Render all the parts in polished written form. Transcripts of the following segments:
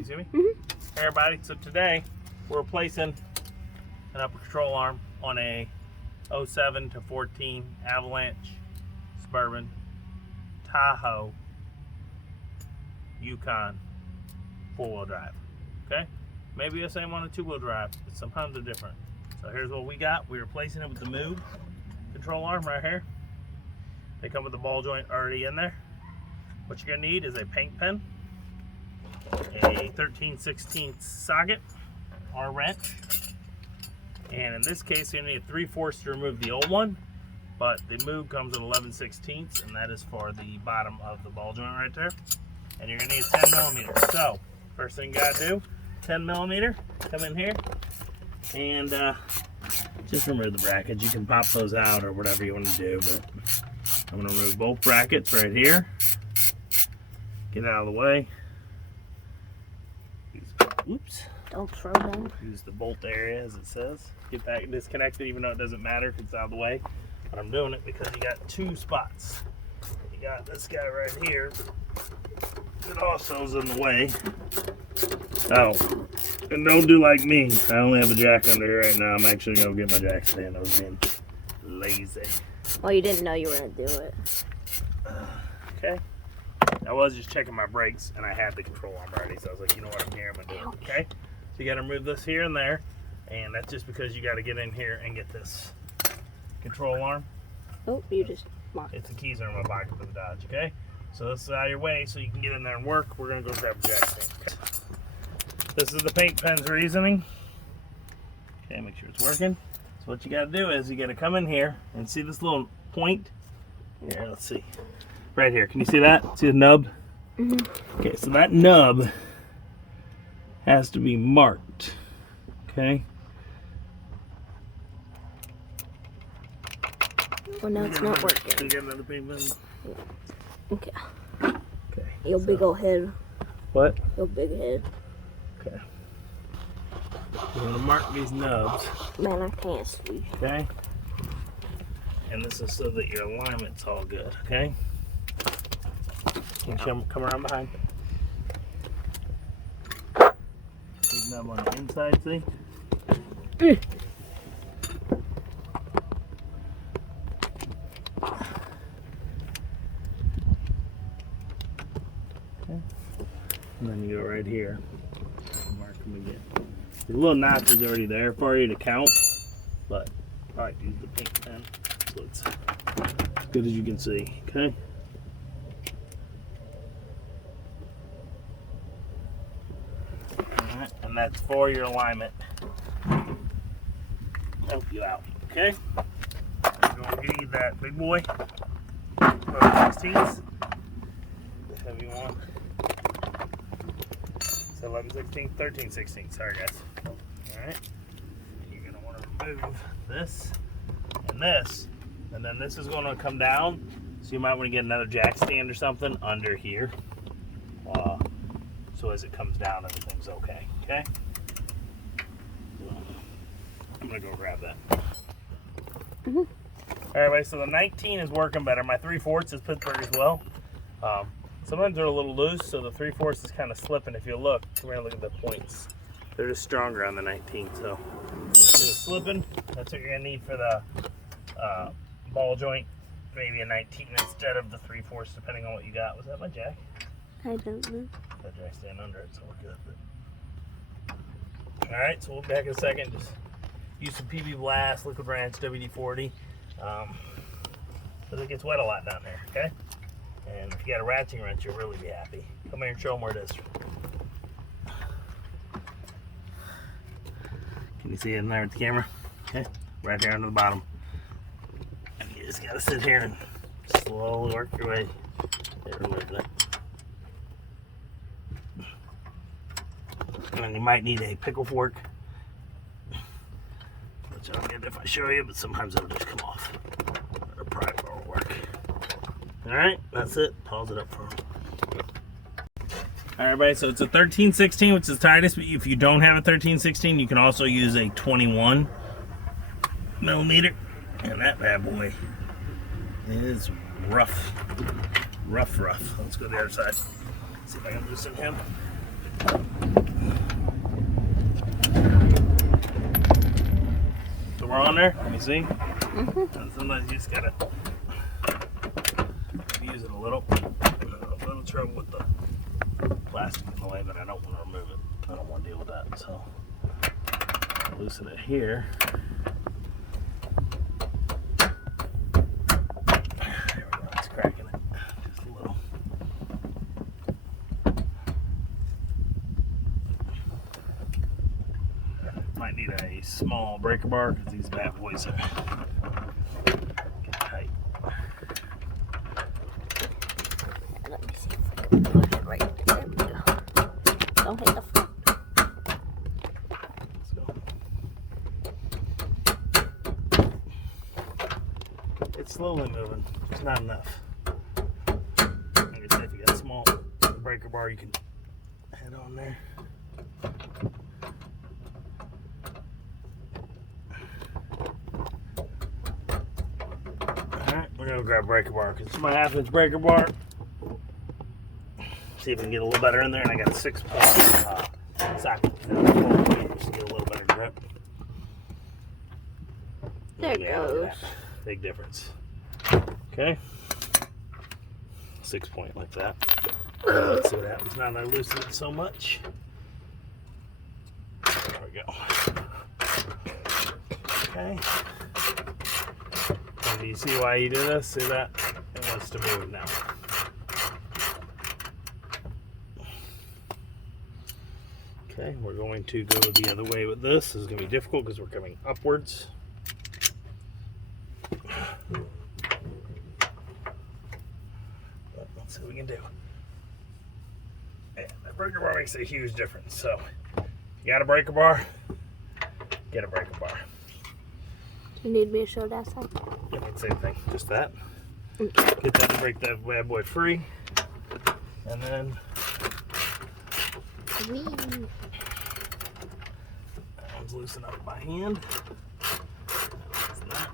you see me? Hey everybody, so today we're replacing an upper control arm on a 07 to 14 Avalanche, Suburban, Tahoe, Yukon, 4-wheel drive. Okay? Maybe the same on a 2-wheel drive, but sometimes they're different. So here's what we got. We're replacing it with the Move control arm right here. They come with the ball joint already in there. What you're gonna need is a paint pen, a 13/16 socket or wrench, and in this case you're gonna need a 3/4 to remove the old one, but the Move comes at 11/16, and that is for the bottom of the ball joint right there. And you're gonna need a 10mm. So first thing you gotta do, 10mm, come in here and just remove the brackets. You can pop those out or whatever you want to do, but I'm going to remove both brackets right here. Get out of the way. Oops. Don't throw them. Use the bolt area as it says. Get that disconnected even though it doesn't matter if it's out of the way. But I'm doing it because you got two spots. You got this guy right here. It also is in the way. Oh, and don't do like me. I only have a jack under here right now. I'm actually going to get my jack stand. I was being lazy. Well, you didn't know you were going to do it. Okay. I was just checking my brakes, and I had the control arm already, so I was like, you know what, I'm here, I'm going to do it. Okay? So you got to remove this here and there, and that's just because you got to get in here and get this control arm. Oh, you just marked. It's the keys are in my pocket for the Dodge, okay? So this is out of your way so you can get in there and work. We're going to go grab a jack stand. Okay? This is the paint pen's reasoning. Okay, make sure it's working. So what you got to do is you got to come in here and see this little point. Here, let's see. Right here. Can you see that? See the nub? Okay, so that nub has to be marked. Okay? Well, now it's not working. Can you get another paint pen? Okay. Okay. Your big old head. What? Your big head. Okay. We're going to mark these nubs. Man, I can't see. Okay? And this is so that your alignment's all good, okay? Can you come around behind? These nub on the inside, see? Mm. Okay. And then you go right here. Mark them again. The little notch is already there for you to count, but I like to use the paint pen so it's as good as you can see, okay? Alright, and that's for your alignment. Help you out, okay? I'm going to give you that big boy, 16s, the heavy one. So 11/16, 13/16, sorry guys. Alright, you're going to want to remove this, and then this is going to come down, so you might want to get another jack stand or something under here, so as it comes down everything's okay, okay? So, I'm going to go grab that. Alright, so the 19 is working better. My 3/4 is Pittsburgh as well. Sometimes they're a little loose, so the 3/4 is kind of slipping. If you look, come here and look at the points. They're just stronger on the 19, so it's slipping. That's what you're gonna need for the ball joint. Maybe a 19 instead of the 3/4, depending on what you got. Was that my jack? I don't know. That jack stand under it, so we're good. But... All right, so we'll be back in a second. Just use some PB Blast, Liquid Ranch, WD-40. Because it gets wet a lot down there, okay? And if you got a ratcheting wrench, you'll really be happy. Come here and show them where it is. Can you see it in there with the camera? Okay, right there under the bottom. And you just gotta sit here and slowly work your way. There, removing it. And you might need a pickle fork, which I'll get if I show you, but sometimes it'll just come off. Or probably won't work. Alright, that's it. Pause it up for them. Alright, everybody, so it's a 13/16, which is the tightest, but if you don't have a 13/16, you can also use a 21mm. And that bad boy is rough. Rough. Let's go to the other side. See if I can loosen him. on there. Let me see. Mm-hmm. And sometimes you just gotta use it a little. A little trouble with the plastic in the way, but I don't want to remove it. I don't want to deal with that. So loosen it here. There we go. It's cracking it just a little. Might need a small breaker bar because these bad boys are get tight. Let me see if I can put it right there. There we go. Don't hit the front. Let's go. It's slowly moving, just not enough. Like I said, if you got a small breaker bar, you can head on there. Alright, we're gonna grab a breaker bar because it's my 1/2 inch breaker bar. See if we can get a little better in there, and I got a 6-point socket just to get a little better grip. There it goes. Big difference. Okay. 6-point like that. Let's see what happens now that I loosen it so much. There we go. Okay. And do you see why you do this? See that? It wants to move now. Okay, we're going to go the other way with this. This is going to be difficult because we're coming upwards. But let's see what we can do. And that breaker bar makes a huge difference. So, if you got a breaker bar, get a breaker bar. Do you need me to show that side? Yeah, same thing, just that. Okay. Get that to break that bad boy free. And then Whee. that one's loosen up by hand. That's that.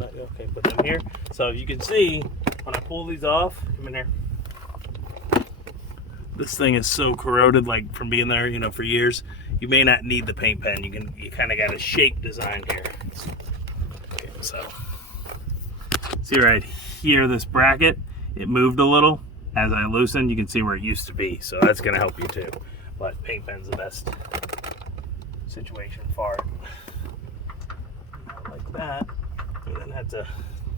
Okay, put them here. So you can see when I pull these off, come in here. This thing is so corroded, like from being there, you know, for years. You may not need the paint pen. You kind of got a shape design here. Okay, so see right here, this bracket, it moved a little. As I loosened, you can see where it used to be. So that's gonna help you too. But paint pen's the best situation for it. Not like that. We then have to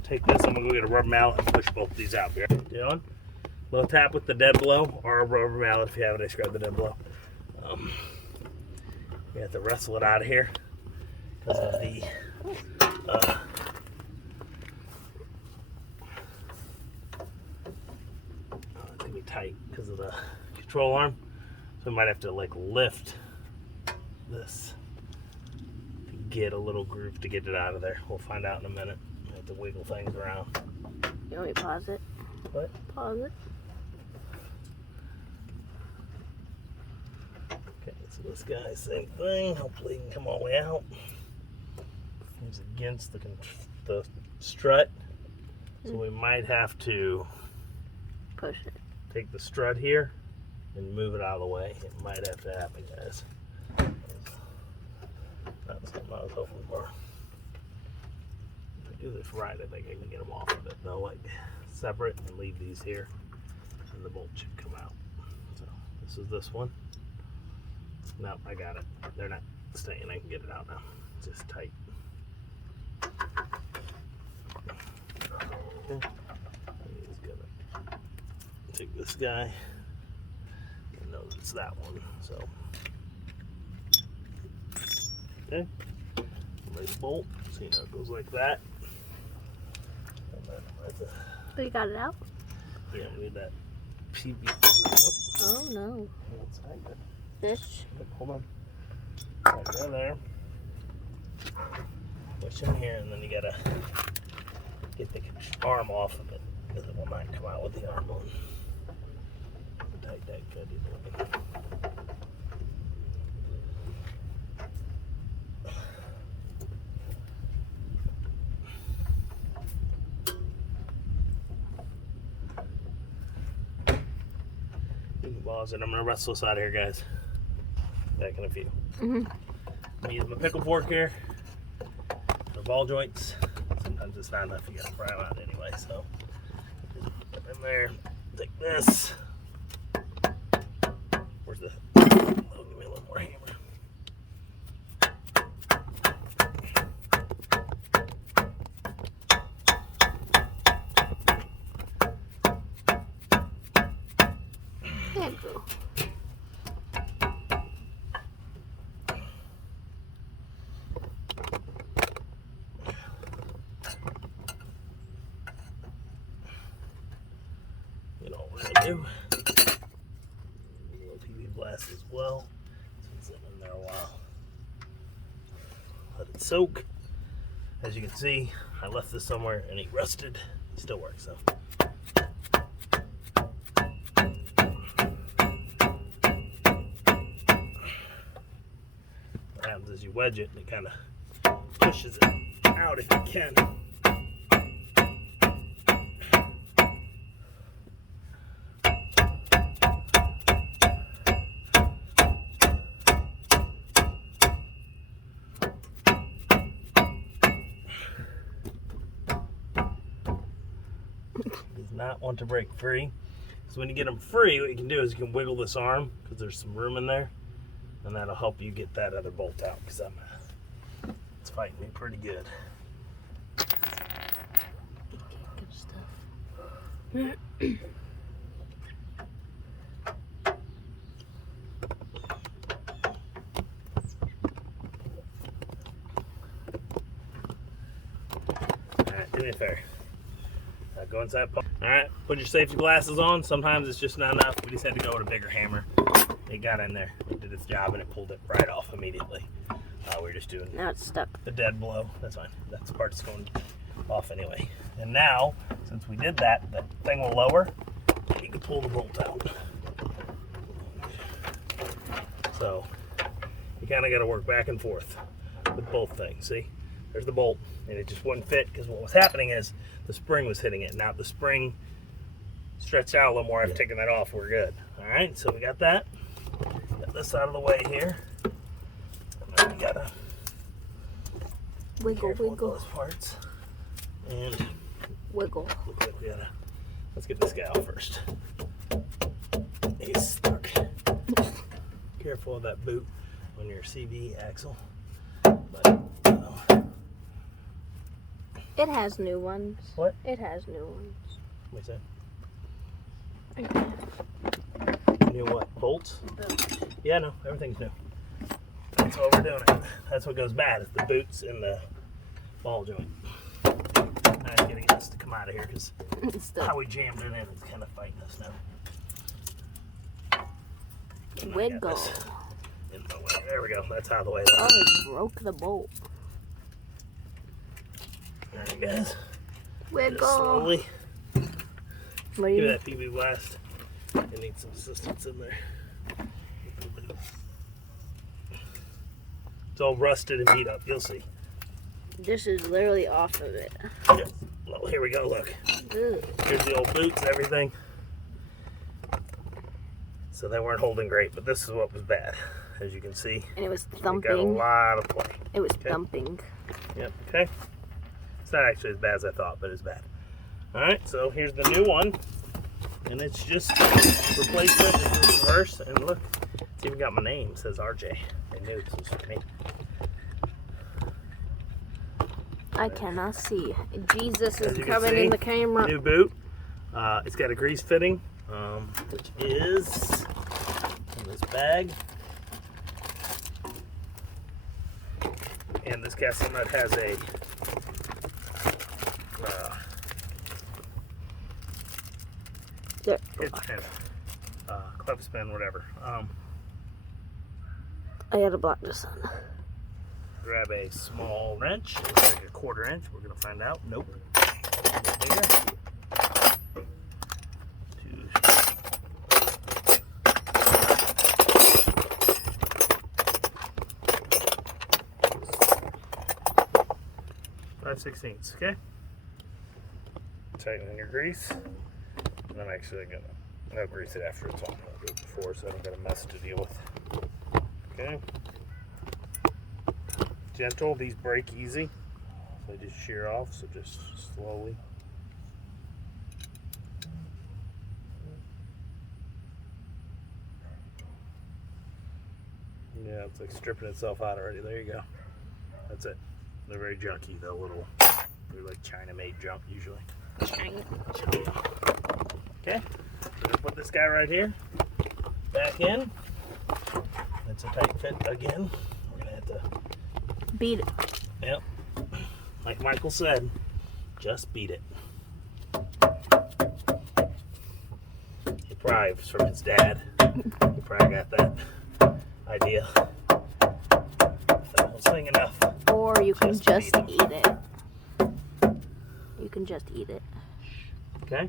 take this. I'm gonna go get a rubber mallet and push both of these out here. Doing a little tap with the dead blow, or a rubber mallet if you have it. I scrub the dead blow. We have to wrestle it out of here because of the it's gonna be tight because of the control arm. So we might have to like lift this. Get a little groove to get it out of there. We'll find out in a minute. I have to wiggle things around. You want me to pause it? What? Pause it. Okay, so this guy, same thing. Hopefully he can come all the way out. He's against the strut. So we might have to Push it. take the strut here and move it out of the way. It might have to happen, guys. That's something I was hoping for. If I do this right, I think I can get them off of it. They'll like separate and leave these here, and the bolt should come out. So this is this one. No, I got it. They're not staying. I can get it out now. It's just tight. Okay. I'm just gonna take this guy. I know it's that one. So. Okay, raise the bolt, so you know it goes like that. And then Oh, you got it out? yeah, we need that PB. Oh no. Fish. Hold on. Right there. Push in here, and then you gotta get the arm off of it because it will not come out with the arm on. Tight that good either way. Balls, and I'm gonna wrestle this out of here, guys. Back in a few. Mm-hmm. I'm gonna use my pickle fork here for ball joints. Sometimes it's not enough, you gotta fry them out anyway, so put them in there. Take this. Where's the, oh, give me a little more hammer. There you go. You know what we're gonna do? A little PB blast as well. It's been sitting in there a while. Let it soak. As you can see, I left this somewhere and it rusted. It still works though. What happens is you wedge it and it kind of pushes it out if you can. Does not want to break free. So when you get them free, what you can do is you can wiggle this arm because there's some room in there, and that'll help you get that other bolt out because it's fighting me pretty good. Good stuff. Alright, do me a favor. Go inside. Alright, put your safety glasses on. Sometimes it's just not enough. We just had to go with a bigger hammer. It got in there. It did its job and it pulled it right off immediately. We were just doing Now it's stuck. a dead blow. That's fine. That's part's going off anyway. And now, since we did that, that thing will lower. You can pull the bolt out. So you kind of got to work back and forth with both things. See, there's the bolt, and it just wouldn't fit because what was happening is the spring was hitting it. Now the spring stretched out a little more. I've taken that off. We're good. All right, so we got that. Got this out of the way here. And then we gotta Wiggle, careful with wiggle, those parts. And wiggle. look like we gotta. Let's get this guy out first. He's stuck. Careful of that boot on your CV axle. But It has new ones. What? It has new ones. what's that? Okay. New what? Bolts? Yeah, no, everything's new. That's what we're doing. That's what goes bad is the boots and the ball joint. I just gotta get this to come out of here because how we jammed it in is kind of fighting us now. And I got Wiggle. this in the way. There we go. That's out of the way. Oh, it broke the bolt. Alright, guys. Just Wiggle. slowly. What do Give you? that PB blast. It needs some assistance in there. It's all rusted and beat up. You'll see. This is literally off of it. Yeah. Well, here we go. Look. Ugh. Here's the old boots and everything. So they weren't holding great, but this is what was bad. As you can see, And it was we got a thumping. lot of play. It was Okay. thumping. Yep, okay. It's not actually as bad as I thought, but it's bad. Alright, so here's the new one. And it's just replacement. This is reverse. And look, it's even got my name. It says RJ. I knew this was for me. I cannot see. Jesus As is you can coming see, in the camera. New boot. It's got a grease fitting, which is in this bag. And this castle nut has a There. pitch pin, clevis pin, whatever. I gotta block this one. Grab a small wrench. It's like a 1/4 inch. We're gonna find out. Nope. Bigger. Two. 5/16, okay? Tighten in your grease. And I'm actually gonna I'll grease it after it's on. I'll do it before so I don't got a mess to deal with. Okay. Gentle, these break easy. So they just shear off, so just slowly. Yeah, it's like stripping itself out already. There you go. That's it. They're very junky, they're like China-made junk usually. China. Okay, we're gonna put this guy right here back in. It's a tight fit again. We're gonna have to beat it. Yep. Like Michael said, just beat it. He probably was from his dad. He probably got that idea. That was saying enough. Or you can just eat it. You can just eat it. Okay.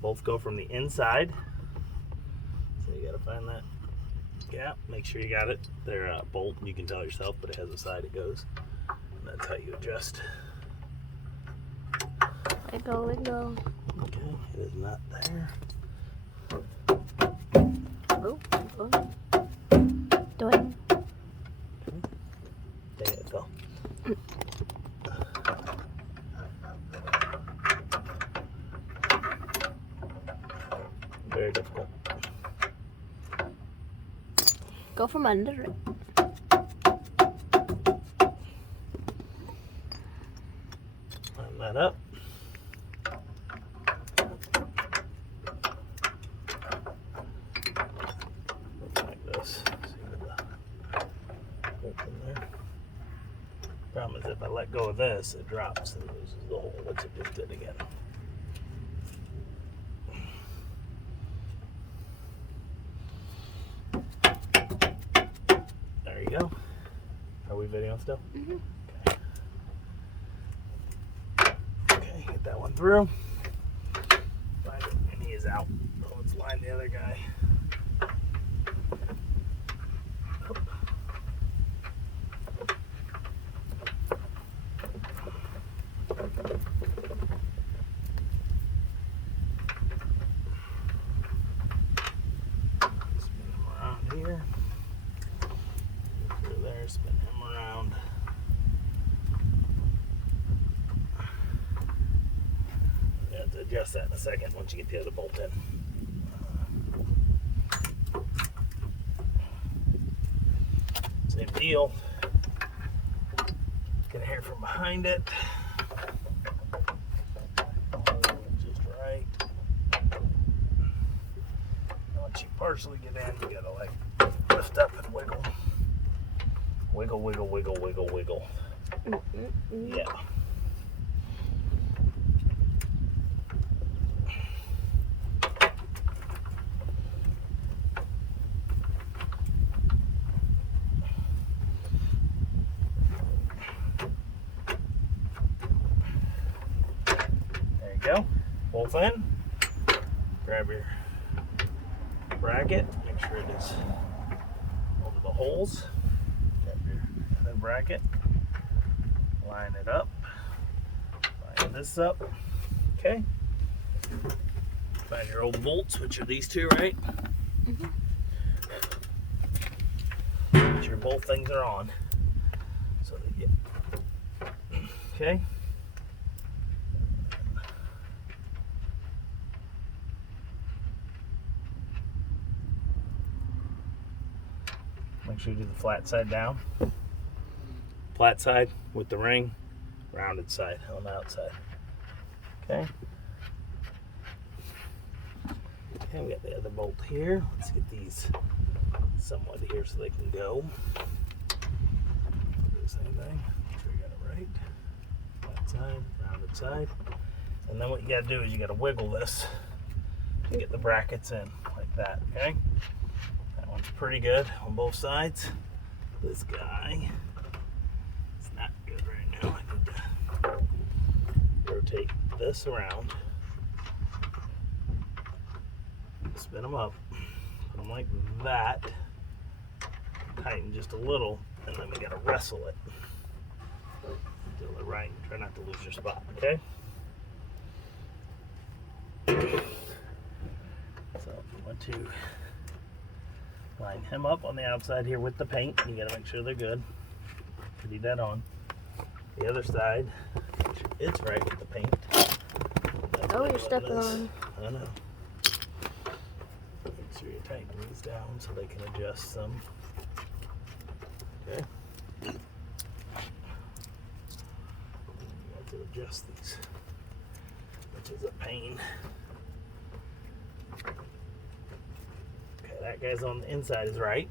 Both go from the inside. So you gotta find that. Yeah, make sure you got it. They're bolt, you can tell yourself, but it has a side it goes. And that's how you adjust. Wiggle, wiggle. Okay, it is not there. Oh, oh. Doing. Dang it, it fell. Very difficult. Go from under it. Line that up. Like this. See where the hook in there. Problem is if I let go of this, it drops and loses the hole, which it just did again. There you go. Are we videoing still? Mm-hmm. Okay, get that one through. Find it, and he is out. So let's line the other guy. Up. Spin him around here. Through there, spin him around. You have to adjust that in a second once you get the other bolt in. Same deal. Get a hair from behind it. Just right. Once you partially get in, you gotta like lift up and wiggle. Wiggle, wiggle, wiggle, wiggle, wiggle. Yeah. There you go. Both in. Grab your bracket. Make sure it is over the holes. Grab your other bracket. Line it up. Line this up. Okay. Find your old bolts, which are these two, right? Mm-hmm. Make sure both things are on. So they get. Okay. Make sure you do the flat side down. Flat side with the ring, rounded side on the outside. Okay. Okay, we got the other bolt here. Let's get these somewhat here so they can go. Do the same thing. Make sure you got it right. Flat side, rounded side. And then what you gotta do is you gotta wiggle this to get the brackets in like that, okay? That one's pretty good on both sides. This guy, it's not good right now. I need to rotate this around, spin them up, put them like that, tighten just a little, and then we gotta wrestle it. Do it right, try not to lose your spot, okay? to line him up on the outside here with the paint. You gotta make sure they're good. Pretty dead on. The other side, it's right with the paint. That's Oh, you're stepping on. I know. Make sure you tighten these down so they can adjust them. Okay. You have to adjust these, which is a pain. Okay, that guy's on the inside is right.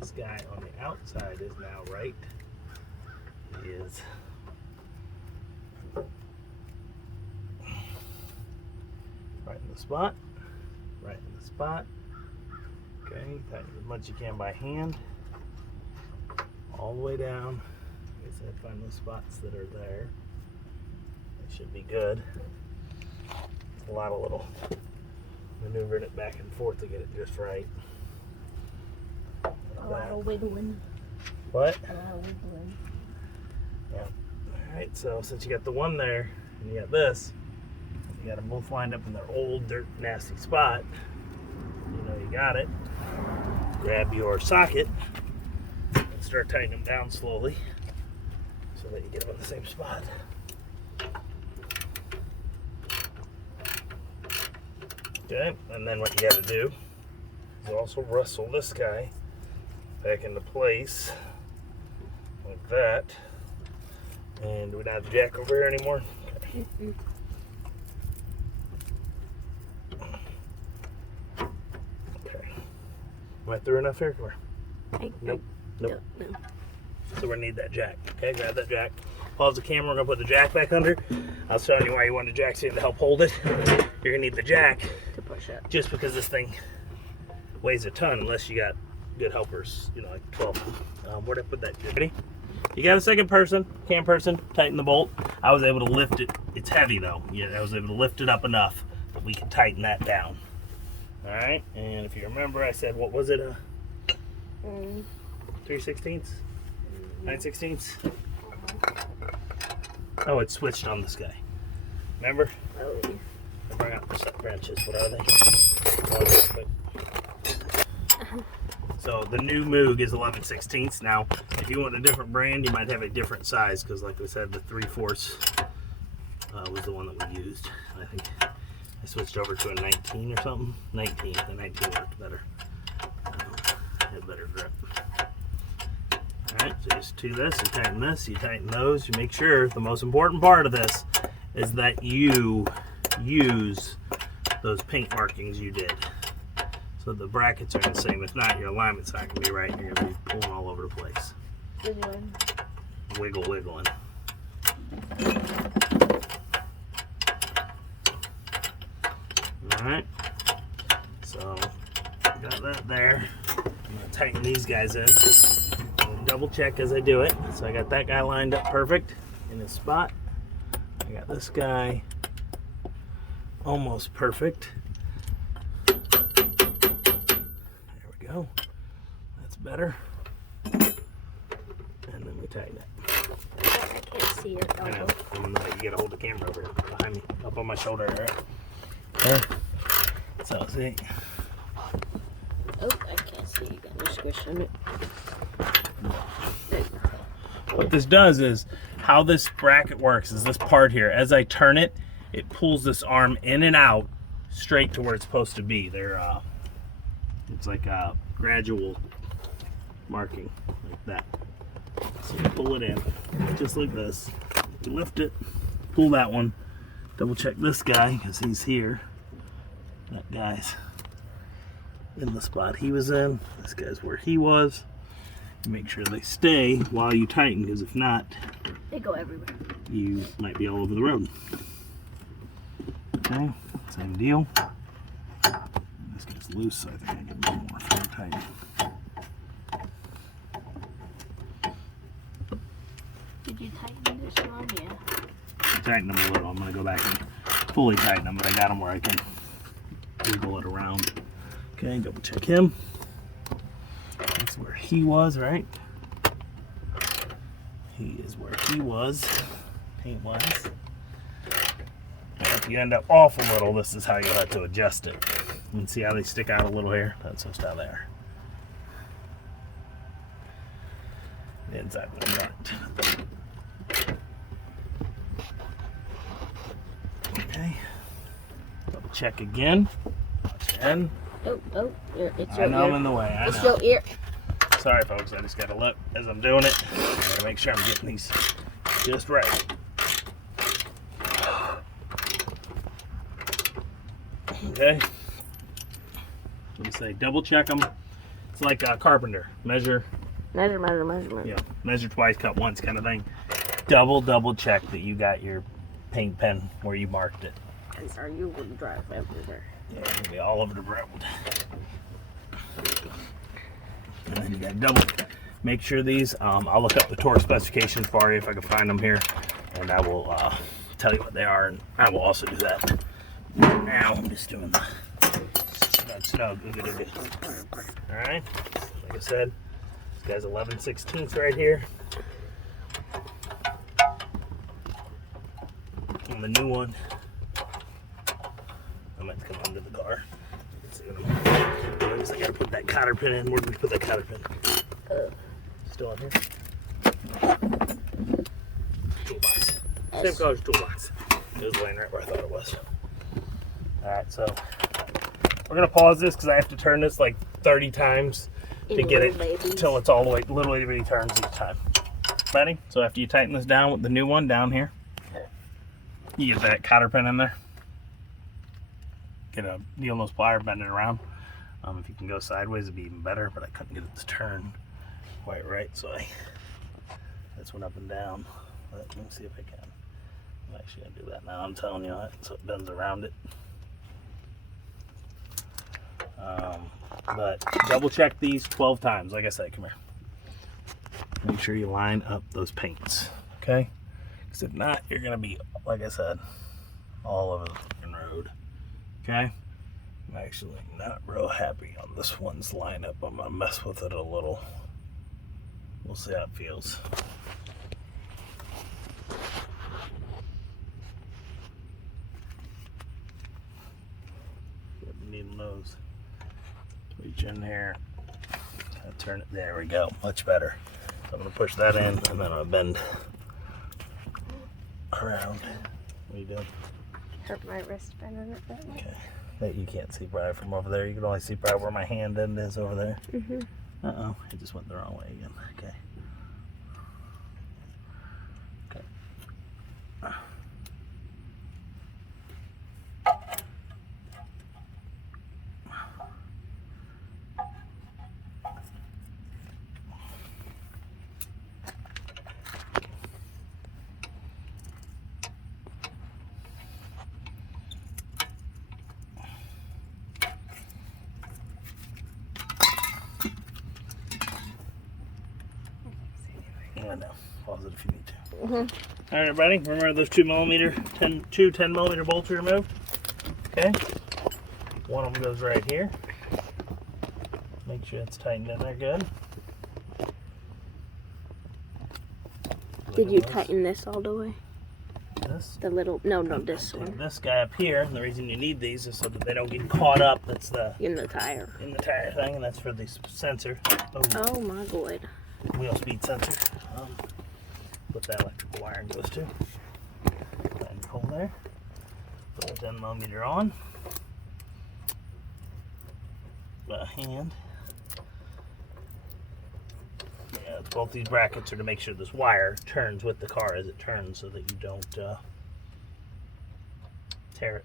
This guy on the outside is now right. He is. Right in the spot. Right in the spot. Okay, tighten as much as you can by hand. All the way down. Like I said, find those spots that are there. They should be good. A lot of little maneuvering it back and forth to get it just right. A lot of wiggling. What? A lot of wiggling. Yeah. Alright, so since you got the one there and you got this, you got them both lined up in their old dirt nasty spot. You know you got it. Grab your socket and start tightening them down slowly so that you get them in the same spot. Okay, and then what you got to do is also wrestle this guy back into place like that. And do we not have the jack over here anymore? Okay. Okay. Am I through enough here? Come here. Nope. No. So we're gonna need that jack. Okay, grab that jack. Pause the camera, we're gonna put the jack back under. I was telling you why you wanted the jack so you had to help hold it. You're gonna need the jack To push up. just because this thing weighs a ton unless you got good helpers, you know, like 12. Where'd I put that? Ready? You got a second person, cam person, tighten the bolt. I was able to lift it. It's heavy though. Yeah, I was able to lift it up enough that we could tighten that down. All right, and if you remember, I said, what was it? 3/16? 9/16? Oh, it switched on this guy. Remember? Oh, yeah. I brought out the set branches. What are they? So the new Moog is 11/16. Now, if you want a different brand, you might have a different size because, like we said, the 3/4 was the one that we used. I think I switched over to a 19 or something. 19. The 19 worked better. Had better grip. All right, so just do this. You tighten this. You tighten those. You make sure the most important part of this is that you use those paint markings you did. So the brackets are the same. If not, your alignment's not going to be right. You're going to be pulling all over the place. Wiggling. Wiggling. Alright. So, got that there. I'm going to tighten these guys in. I'll double check as I do it. So I got that guy lined up perfect in his spot. I got this guy almost perfect. Go. That's better. And then we tighten it. I can't see it. I know. I'm gonna let you get a hold of the camera over here behind me, up on my shoulder. All right. Okay. So see. Oh, I can't see. You got no squish on it. What this does is, how this bracket works is this part here. As I turn it, it pulls this arm in and out straight to where it's supposed to be. It's like a gradual marking, like that. So you pull it in, just like this. You lift it, pull that one, double check this guy, because he's here. That guy's in the spot he was in. This guy's where he was. You make sure they stay while you tighten, because if not, they go everywhere. You might be all over the road. Okay, same deal. This gets loose, so I think I get a little more firm tight. Did you tighten this one? Yeah. I tightened them a little. I'm going to go back and fully tighten them, but I got them where I can wiggle it around. Okay, double check him. That's where he was, right? He is where he was, paint-wise. If you end up off a little, this is how you'll have to adjust it. You can see how they stick out a little here. That's just how they are. The inside was not. Okay. Double check again. And It's I your know ear. I'm in the way. I It's know. your ear. Sorry, folks. I just gotta look as I'm doing it. I gotta make sure I'm getting these just right. Okay. Let me say, double check them. It's like a carpenter. Measure. Measure. Yeah. Measure twice, cut once, kind of thing. Double check that you got your paint pen where you marked it. Or you would drive everywhere. Yeah, it'll be all over the road. And then you gotta double make sure these. I'll look up the tour specifications for you if I can find them here, and I will tell you what they are, and I will also do that. Now I'm just doing the snug. All right, like I said, this guy's 11/16 right here. And the new one, I might come under the car. I guess I gotta put that cotter pin in. Where did we put that cotter pin? Still in here. Toolbox. Same color as toolbox. It was laying right where I thought it was. Alright, so we're gonna pause this because I have to turn this like 30 times to get it until it's all the way, little itty bitty turns each time. Ready? So after you tighten this down with the new one down here, you get that cotter pin in there. Get a needle nose plier, bend it around. If you can go sideways, it'd be even better, but I couldn't get it to turn quite right, so I just went up and down. Let me see if I can. I'm actually gonna do that now. I'm telling you that, so it bends around it. But double check these 12 times. Like I said, come here. Make sure you line up those paints, okay? Because if not, you're gonna be, like I said, all over the fucking road. Okay, I'm actually not real happy on this one's lineup. I'm gonna mess with it a little. We'll see how it feels. Get the needle nose. Reach in here. Turn it. There we go. Much better. So I'm gonna push that in, and then I'm gonna bend around. What are you doing? Hurt my wrist bending it that way. Okay. That you can't see probably from over there. You can only see probably where my hand end is over there. Uh-oh. It just went the wrong way again. Okay. Okay. I know. Pause it if you need to. All right, everybody. Remember those 2 10 millimeter bolts we removed? Okay. One of them goes right here. Make sure it's tightened in there good. Did you tighten this all the way? This? The little, no, this one. This guy up here, and the reason you need these is so that they don't get caught up. That's the In the tire. thing, and that's for the sensor. Oh my god. Wheel speed sensor. What that electrical wire goes to. And pull there. Put the 10 millimeter on. By hand. Yeah, both these brackets are to make sure this wire turns with the car as it turns so that you don't tear it.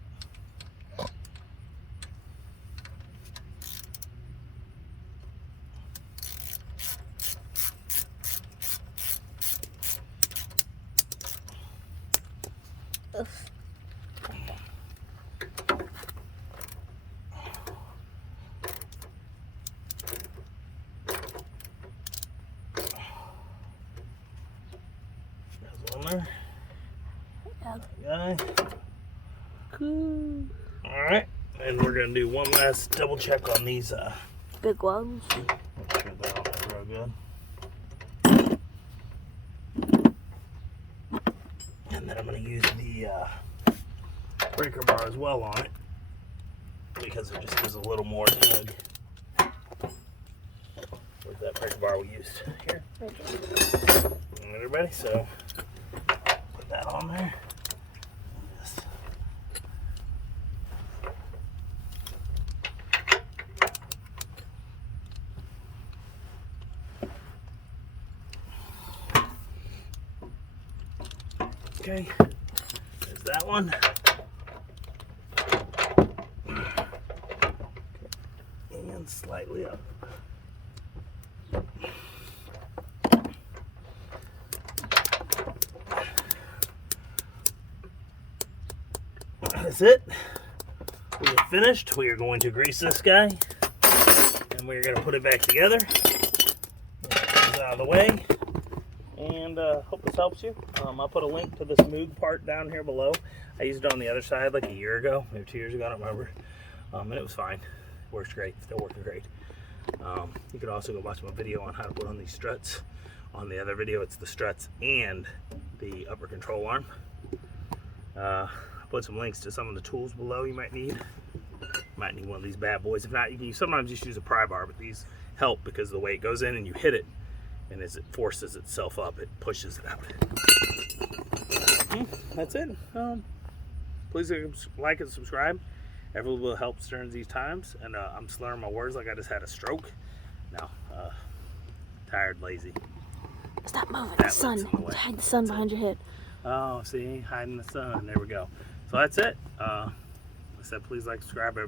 There. Guy. Cool. Alright, and we're going to do one last double check on these. Big ones. Make sure they're all real good. And then I'm going to use the breaker bar as well on it. because it just gives a little more tug. Where's that breaker bar we used? Here. Alright, everybody, so put that on there. Just okay, there's that one. And slightly up. That's it. We are finished. We are going to grease this guy. And we're going to put it back together. Get these out of the way. And hope this helps you. I'll put a link to this Moog part down here below. I used it on the other side like a year ago, maybe 2 years ago, I don't remember. And it was fine. Works great. Still working great. You could also go watch my video on how to put on these struts. On the other video, it's the struts and the upper control arm. I'll put some links to some of the tools below you might need. Might need one of these bad boys. If not, you can sometimes just use a pry bar, but these help because the way it goes in and you hit it, and as it forces itself up, it pushes it out. That's it. Please like and subscribe. Every little bit helps during these times. And I'm slurring my words like I just had a stroke. No, tired, lazy. Stop moving. The sun. Hide the sun behind your head. Oh, see, hiding the sun. There we go. So that's it. I said please like, subscribe.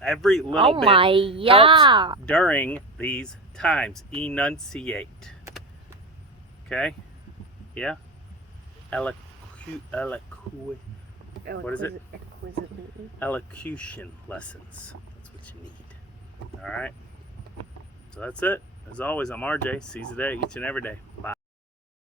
Every little bit helps during these times. Enunciate. Okay? Yeah? What is it? Elocution lessons. That's what you need. Alright? So that's it. As always, I'm RJ. Seize the day each and every day. Bye.